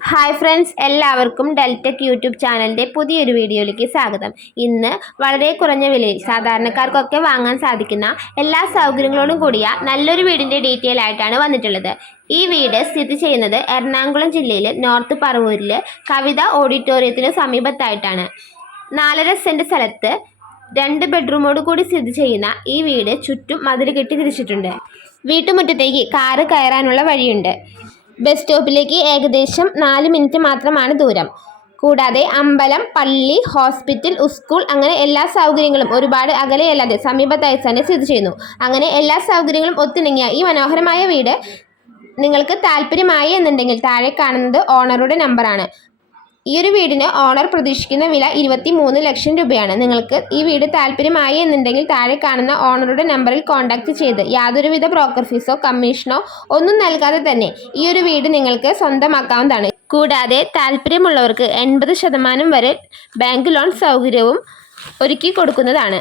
Hi friends, എല്ലാവർക്കും Deltech YouTube ചാനലിൻ്റെ പുതിയൊരു വീഡിയോയിലേക്ക് സ്വാഗതം. ഇന്ന് വളരെ കുറഞ്ഞ വിലയിൽ സാധാരണക്കാർക്കൊക്കെ വാങ്ങാൻ സാധിക്കുന്ന എല്ലാ സൗകര്യങ്ങളോടും കൂടിയ നല്ലൊരു വീടിൻ്റെ ഡീറ്റെയിൽ ആയിട്ടാണ് വന്നിട്ടുള്ളത്. ഈ വീട് സ്ഥിതി ചെയ്യുന്നത് എറണാകുളം ജില്ലയിലെ നോർത്ത് പറവൂരിലെ കവിത ഓഡിറ്റോറിയത്തിന് സമീപത്തായിട്ടാണ്. 4.5 സെൻറ്റ് സ്ഥലത്ത് 2 ബെഡ്റൂമോട് കൂടി സ്ഥിതി ചെയ്യുന്ന ഈ വീട് ചുറ്റും മതിൽ കെട്ടി തിരിച്ചിട്ടുണ്ട്. വീട്ടുമുറ്റത്തേക്ക് കാറ് കയറാനുള്ള വഴിയുണ്ട്. ബസ് സ്റ്റോപ്പിലേക്ക് ഏകദേശം 4 മിനിറ്റ് മാത്രമാണ് ദൂരം. കൂടാതെ അമ്പലം, പള്ളി, ഹോസ്പിറ്റൽ, സ്കൂൾ അങ്ങനെ എല്ലാ സൗകര്യങ്ങളും ഒരുപാട് അകലെയല്ലാതെ സമീപത്തായി തന്നെ സ്ഥിതി ചെയ്യുന്നു. അങ്ങനെ എല്ലാ സൗകര്യങ്ങളും ഒത്തിണങ്ങിയ ഈ മനോഹരമായ വീട് നിങ്ങൾക്ക് താല്പര്യമായി എന്നുണ്ടെങ്കിൽ താഴെ കാണുന്നത് ഓണറുടെ നമ്പറാണ്. ഈ ഒരു വീടിന് ഓണർ പ്രതീക്ഷിക്കുന്ന വില 23 ലക്ഷം രൂപയാണ്. നിങ്ങൾക്ക് ഈ വീട് താല്പര്യമായി എന്നുണ്ടെങ്കിൽ താഴെ കാണുന്ന ഓണറുടെ നമ്പറിൽ കോൺടാക്റ്റ് ചെയ്ത് യാതൊരുവിധ ബ്രോക്കർ ഫീസോ കമ്മീഷനോ ഒന്നും നൽകാതെ തന്നെ ഈ ഒരു വീട് നിങ്ങൾക്ക് സ്വന്തമാക്കാവുന്നതാണ്. കൂടാതെ താല്പര്യമുള്ളവർക്ക് 80% വരെ ബാങ്ക് ലോൺ സൗകര്യവും ഒരുക്കി കൊടുക്കുന്നതാണ്.